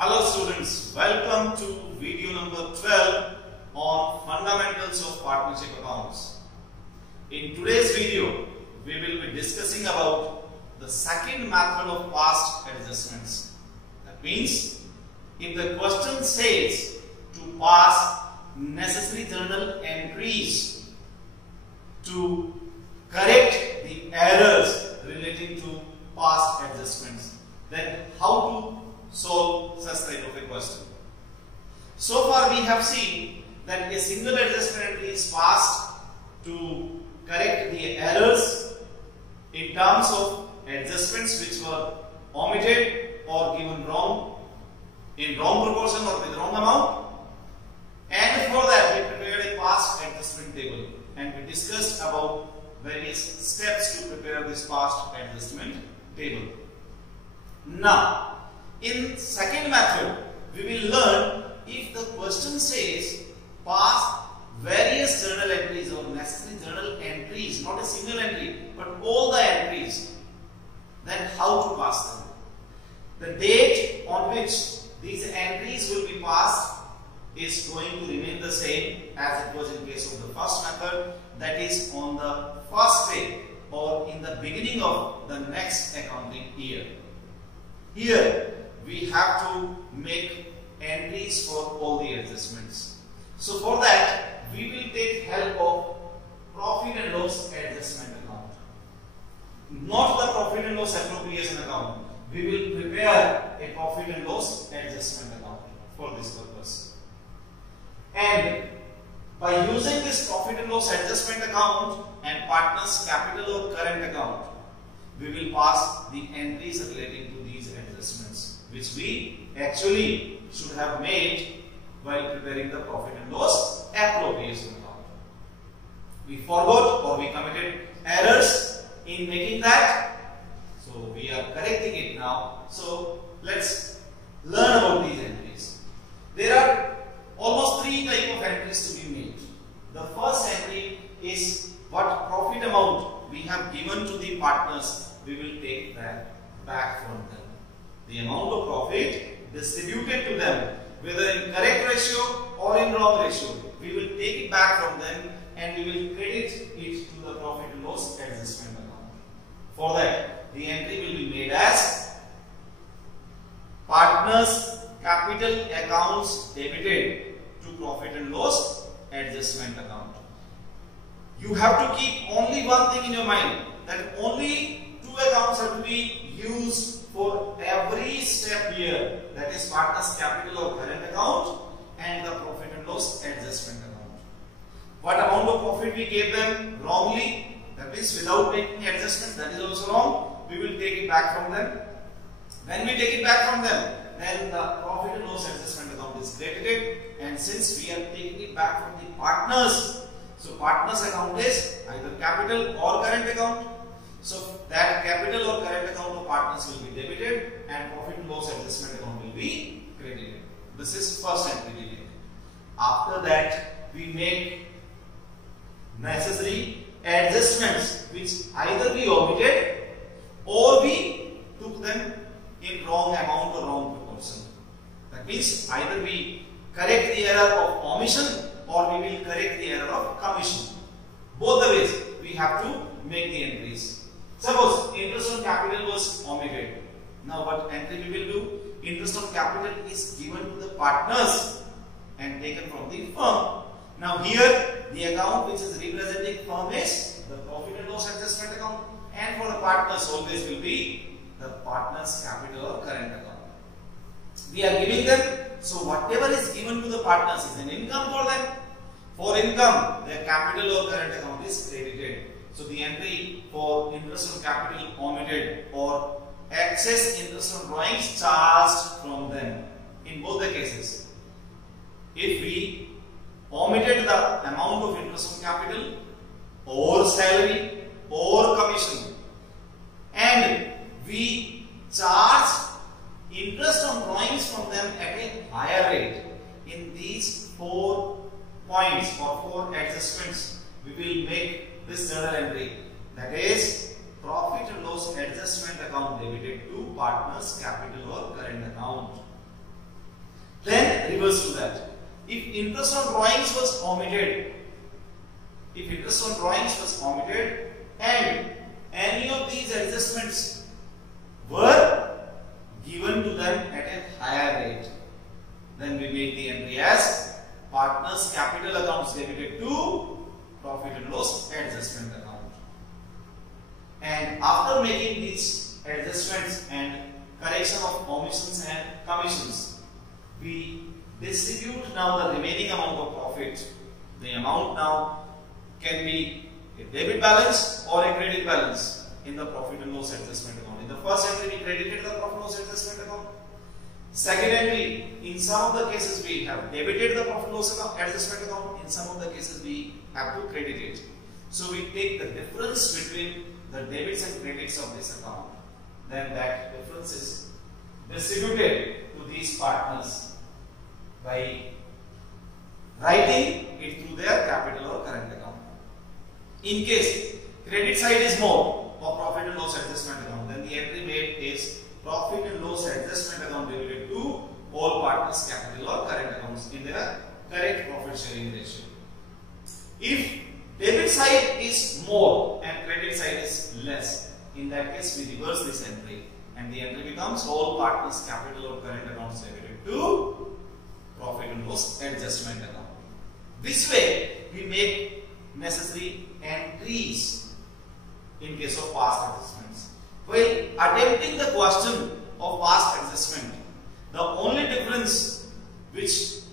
Hello students, welcome to video number 12 on fundamentals of partnership accounts. In today's video, we will be discussing about the second method of past adjustments. That means, if the question says to pass necessary journal entries to correct the errors relating to past adjustments, then how to solve such type of a question. So far we have seen that a single adjustment entry is passed to correct the errors in terms of adjustments which were omitted or given wrong, in wrong proportion or with wrong amount, and for that we prepared a past adjustment table and we discussed about various steps to prepare this past adjustment table. Now, in second method, we will learn if the question says pass various journal entries or necessary journal entries, not a single entry, but all the entries, then how to pass them. The date on which these entries will be passed is going to remain the same as it was in case of the first method, that is on the first day or in the beginning of the next accounting year. Here we have to make entries for all the adjustments. So for that we will take help of profit and loss adjustment account, not the profit and loss appropriation account. We will prepare a profit and loss adjustment account for this purpose. And by using this profit and loss adjustment account and partners capital or current account, we will pass the entries relating to these adjustments, which we actually should have made while preparing the profit and loss appropriation account. We forgot or we committed errors in making that, so we are correcting it now. So let's learn about these entries. There are almost three types of entries to be made. The first entry is what profit amount we have given to the partners, we will take that back from them. The amount of profit distributed to them, whether in correct ratio or in wrong ratio, we will take it back from them and we will credit it to the profit and loss adjustment account. For that, the entry will be made as partners capital accounts debited to profit and loss adjustment account. You have to keep only one thing in your mind, that only two accounts have to be used for every step here, that is partners capital or current account and the profit and loss adjustment account. What amount of profit we gave them wrongly, that means without making adjustments, that is also wrong, we will take it back from them. When we take it back from them, then the profit and loss adjustment account is credited, and since we are taking it back from the partners, so partners account is either capital or current account. So that capital or current account of partners will be debited and profit and loss adjustment account will be credited. This is first entry we make. After that we make necessary adjustments which either we omitted or we took them in wrong amount or wrong proportion. That means either we correct the error of omission or we will correct the error of commission. Both the ways we have to make the entries. Suppose interest on capital was omitted. Now what entry we will do? Interest on capital is given to the partners and taken from the firm. Now here the account which is representing firm is the profit and loss adjustment account, and for the partners always will be the partners capital or current account. We are giving them, so whatever is given to the partners is an income for them. For income, their capital or current account is credited. So the entry for interest on capital omitted or excess interest on drawings charged from them. In both the cases, if we omitted the amount of interest on capital or salary or commission and we charge interest on drawings from them at a higher rate, in these 4 points or 4 adjustments, we will make this journal entry, that is profit and loss adjustment account debited to partners capital or current account. Then reverse to that. If interest on drawings was omitted, and any of these adjustments were given to them at a higher rate, then we make the entry as partners capital accounts debited to profit and loss adjustment account. And after making these adjustments and correction of omissions and commissions, we distribute now the remaining amount of profit. The amount now can be a debit balance or a credit balance in the profit and loss adjustment account. In the first entry, we credited the profit and loss adjustment account. Second entry, in some of the cases we have debited the profit and loss adjustment account. In some of the cases we have to credit it. So we take the difference between the debits and credits of this account. Then that difference is distributed to these partners by writing it through their capital or current account. In case credit side is more of profit and loss adjustment account, then the entry made is profit and loss adjustment account debited to all partners capital or current accounts in their correct profit sharing ratio. If debit side is more and credit side is less, in that case we reverse this entry and the entry becomes all partners capital or current accounts debited to profit and loss adjustment account. This way we make necessary entries in case of past adjustments. While attempting the question of past adjustment, the only difference which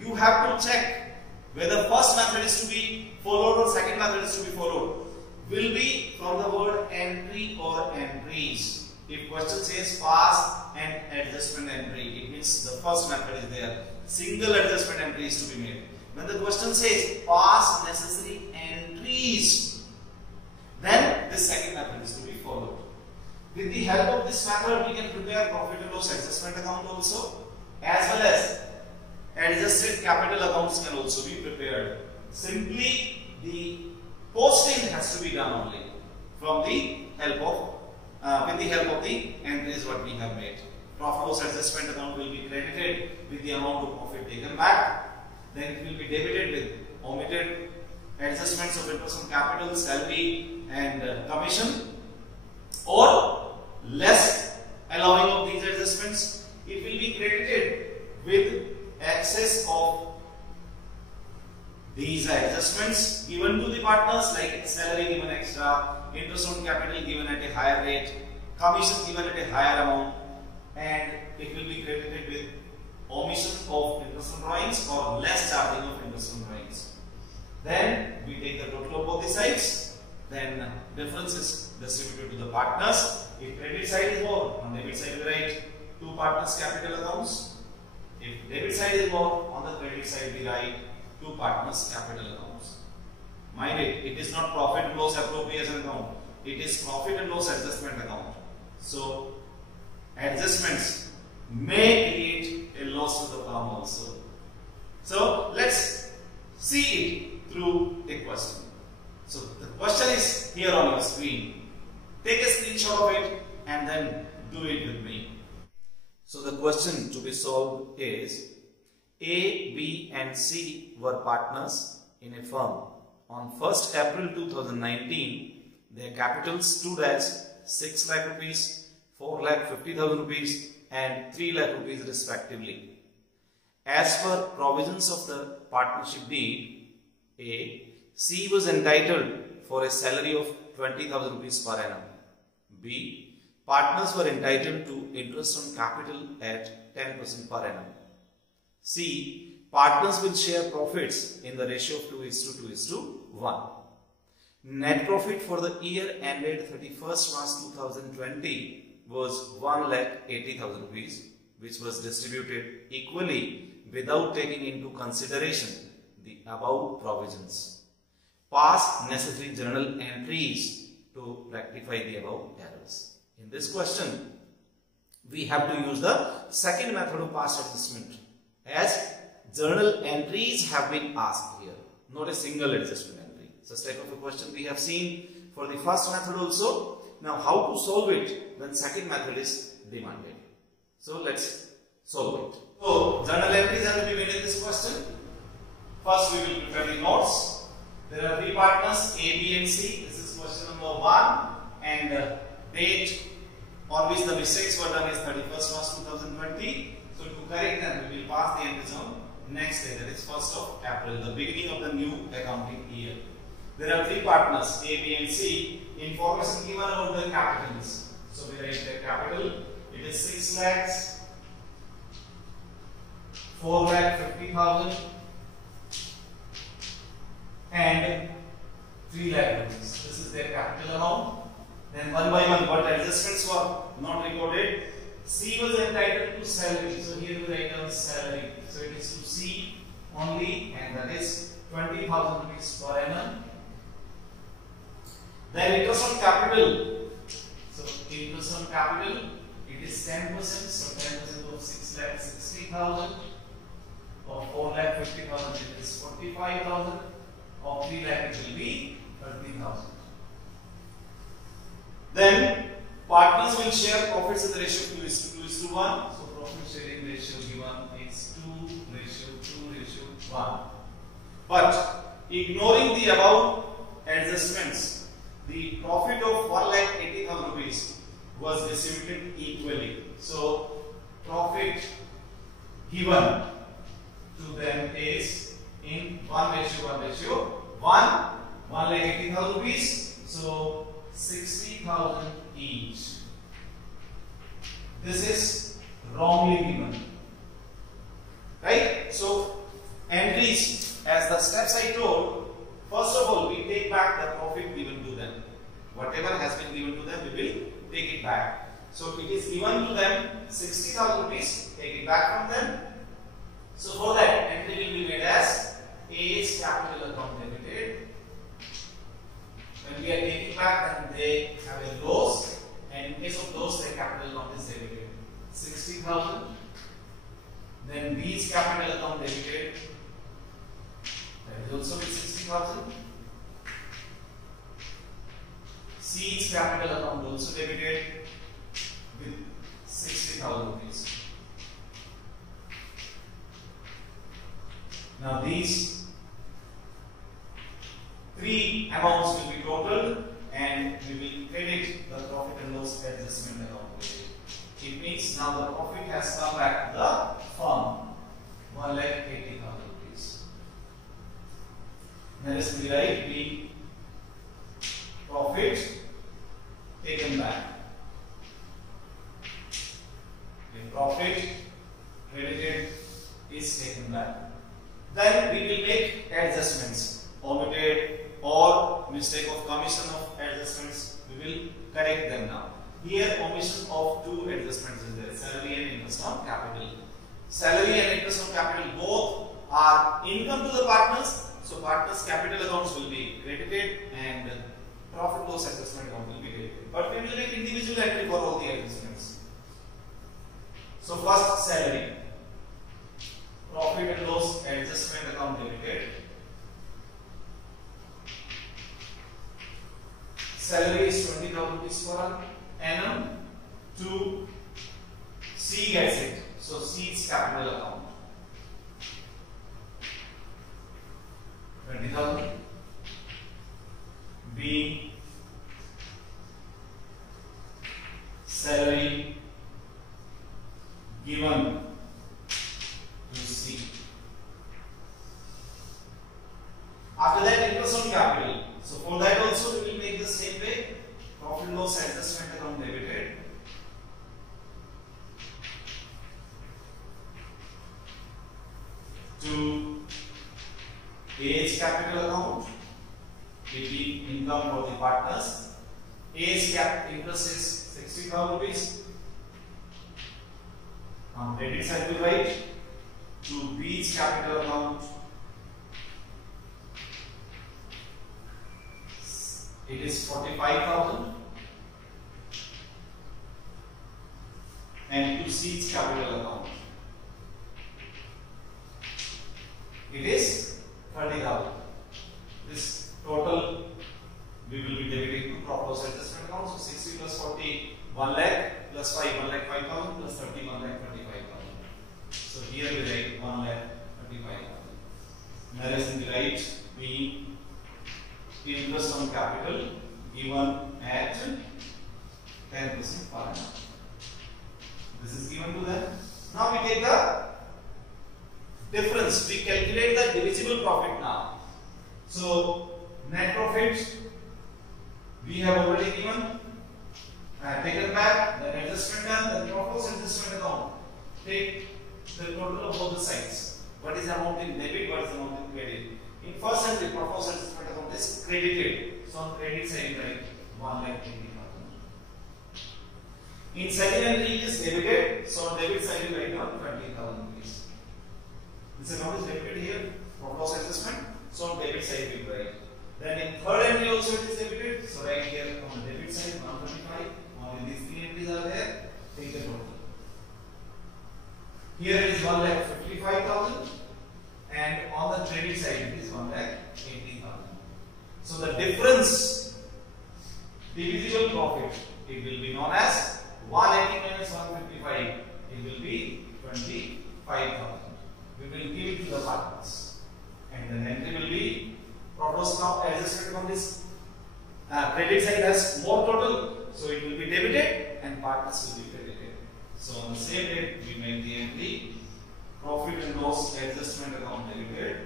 you have to check whether first method is to be followed or second method is to be followed will be from the word entry or entries. If question says past and adjustment entry, it means the first method is there. Single adjustment entry is to be made. When the question says past necessary entries, then this second method is to be followed. With the help of this method, we can prepare profit and loss adjustment account also, as well as adjusted capital accounts can also be prepared. Simply the posting has to be done only from the help of with the help of the entries what we have made. Profit and loss adjustment account will be credited with the amount of profit taken back. Then it will be debited with omitted adjustments of interest on capital, salary and commission, or less allowing of these adjustments. It will be credited with excess of these adjustments given to the partners, like salary given extra, interest on capital given at a higher rate, commission given at a higher amount, and it will be credited with omission of interest on drawings or less charging of interest on drawings. Then we take the total of both the sides. Then difference is distributed to the partners. If credit side is more, on debit side we write two partners capital accounts. If debit side is more, on the credit side we write two partners capital accounts. Mind it is not profit and loss appropriation account. It is profit and loss adjustment account. So adjustments may create a loss to the firm also. So let's see it through a question. So the question is here on your screen. Take a screenshot of it and then do it with me. So the question to be solved is: A, B and C were partners in a firm. On 1st April 2019, their capital stood as 6 lakh rupees, 4,50,000 rupees and 3 lakh rupees respectively. As per provisions of the partnership deed, A, C was entitled for a salary of 20,000 rupees per annum. B, partners were entitled to interest on capital at 10% per annum. C, partners will share profits in the ratio of 2:1. Net profit for the year ended 31st March 2020 was 1,80,000 rupees, which was distributed equally without taking into consideration the above provisions. Pass necessary journal entries to rectify the above errors. In this question, we have to use the second method of past adjustment, as journal entries have been asked here, not a single adjustment entry. Such type of a question we have seen for the first method also. Now how to solve it when second method is demanded. So let's So journal entries have to be made in this question. First, we will prepare the notes. There are three partners A, B, and C. This is question number 1, and date on which the mistakes were done is 31st March 2020. So to correct them, we will pass the entries on next day, that is 1st of April, the beginning of the new accounting year. There are three partners A, B, and C. Information given about the capitals. So we write the capital. It is 6 lakhs, 4,50,000, and 3 lakh rupees. This is their capital amount. Then one by one, what adjustments were not recorded. C was entitled to salary, so here we write down salary. So it is to C only, and that is 20,000 rupees per annum. Then interest on capital. So interest on capital, it is 10%. So 10% of 6,60,000. Of 4,50,000, it is 45,000. Of 3 lakh, it will be 30,000. Then partners will share profits in the ratio 2:1. So profit sharing ratio given is 2:1. But ignoring the above adjustments, the profit of 1,80,000 rupees was distributed equally. So profit given to them is in 1:1. 1,80,000 rupees. So 60,000 each. This is wrongly given, right? So entries, as the steps I told, first of all we take back the profit given to them. Whatever has been given to them, we will take it back. So it is given to them 60,000 rupees. Take it back from them. So for that, entry will be made as A's capital account debited. When we are taking back, then they have a loss, and in case of loss, their capital account is debited 60,000. Then B's capital account debited, that will also be 60,000. C's capital account also debited with 60,000 rupees. Now these three amounts will be totaled, and we will credit the profit and loss adjustment account with it. It means now the profit has come back to the firm, 1,80,000 rupees. That is the right the profit taken back. The profit credited is taken back. Then we will make adjustments, omitted or mistake of commission of adjustments. We will correct them now. Here omission of two adjustments is there, salary and interest on capital. Salary and interest on capital both are income to the partners. So partners' capital accounts will be credited and profit loss adjustment account will be credited. But we will make individual entry for all the adjustments. So first salary. Profit and loss adjustment account debited. Salary is 20,000 rupees per annum. To C gets it. So C's capital account 20,000. B salary given to C. After that, interest on capital. So for that also we will make the same way. Profit loss adjustment account debited. To A's capital account, between income of the partners. A's interest is 60,000 rupees. On credit side we write to B's capital account. It is 45,000. And to C's capital account. It is 30,000. This total we will be debiting to profit loss adjustment account. So 60 plus 40, 1 lakh plus 5, 1,05,000 plus 30, 1,35,000. difference. We calculate the divisible profit now. So net profit we have already given. I have taken back, then adjustment done, then profit loss adjustment account. Take the total of both the sides. What is the amount in debit, what is the amount in credit? In first entry, profit loss adjustment account is credited. So on credit side, write 1,80,000. In second entry, it is debited. So on debit side, you write down 20,000 rupees. This amount is debited here, profit loss adjustment. So on debit side, we write. Then in third entry also it is debited. So right here on the debit side 125. Only these three entries are there. Take the total. Here it is 1,55,000, and on the credit side it is 1,80,000. So the difference, divisible profit, it will be known as 180 minus 155. It will be 25,000. We will give it to the partners, and the entry will be profit loss now adjusted on this credit side has more total, so it will be debited and partners will be credited. So on the same date we make the entry profit and loss adjustment account debited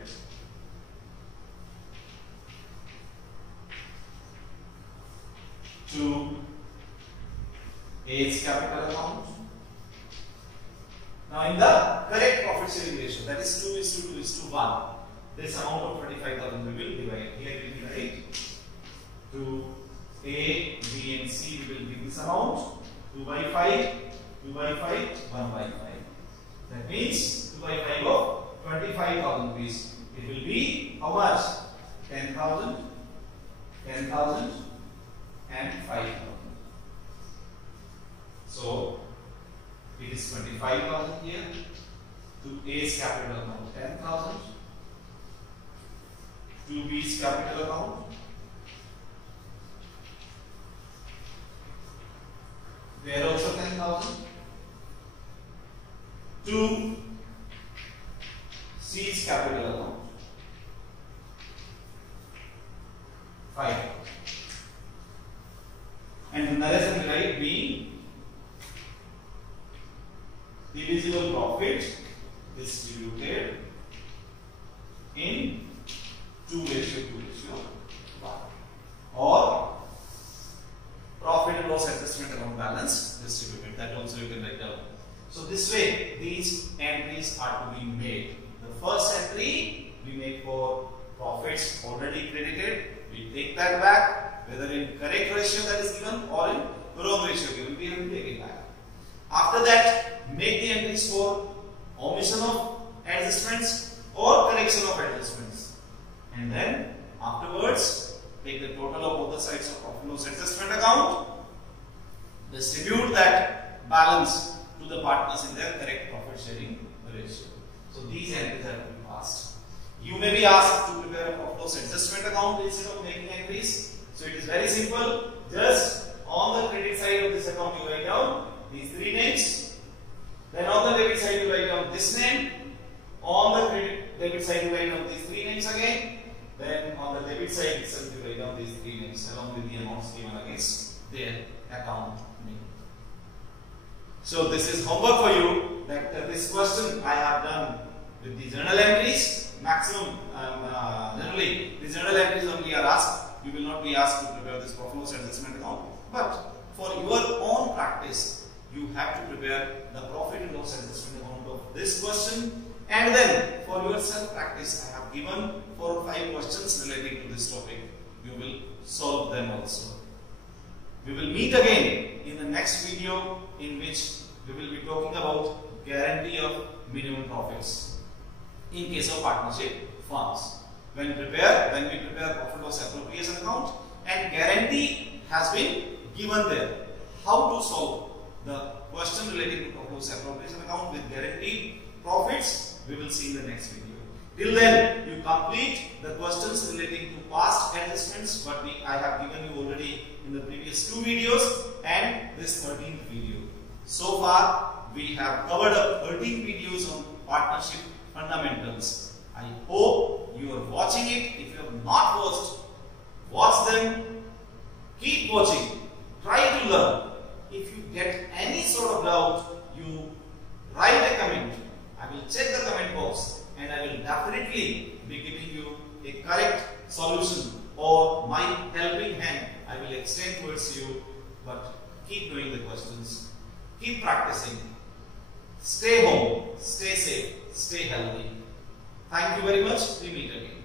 to A's capital account. Now in the correct profit sharing ratio, that is 2:2:1, this amount of 25,000 we will divide. Here we will write to A, B and C, we will give this amount 2/5, 2/5, 1/5. That means 2/5 of 25,000 rupees. It will be how much? 10,000, 10,000 and 5,000. So it is 25,000 here. To A's capital account 10,000. To B's capital account, there also 10,000. To C's capital account 5,000. And the rest will write being divisible profit distributed in 2:2:1, or profit and loss adjustment account balance distributed. That also you can write down. So this way these entries are to be made. The first entry we make for profits already credited. We take that back, whether in correct ratio that is given or in wrong ratio given, we have to take it back. After that, make the entries for omission of adjustments or correction of adjustments. And then afterwards, take the total of both the sides of profit loss adjustment account, distribute that balance to the partners in their correct profit sharing ratio. So these entries have to be passed. You may be asked to prepare a profit loss adjustment account instead of making entries. So it is very simple. Just on the credit side of this account you write down these three names. Then on the debit side you write down this name. On the debit side you write down these three names again. Then on the debit side itself you write down these three names along with the amounts given against their account name. So this is homework for you, that this question I have done with the journal entries. Maximum generally the journal entries only are asked. You will not be asked to prepare this profit loss adjustment account. But for your own practice, you have to prepare the profit and loss adjustment account of this question. And then for your self practice, I have given 4 or 5 questions relating to this topic. You will solve them also. We will meet again in the next video, in which we will be talking about guarantee of minimum profits in case of partnership firms. When we prepare profit loss appropriation account, and guarantee has been given there. How to solve the question relating to profit loss appropriation account with guaranteed profits, we will see in the next video. Till then, you complete the questions relating to past adjustments, what I have given you already in the previous 2 videos and this 13th video. So far, we have covered up 13 videos on partnership fundamentals. I hope you are watching it. If you have not watched, watch them. Keep watching. Try to learn. If you get any sort of doubt, you write a comment. I will check the comment box and I will definitely be giving you a correct solution, or my helping hand I will extend towards you. But keep doing the questions, keep practicing, stay home, stay safe, stay healthy. Thank you very much. We meet again.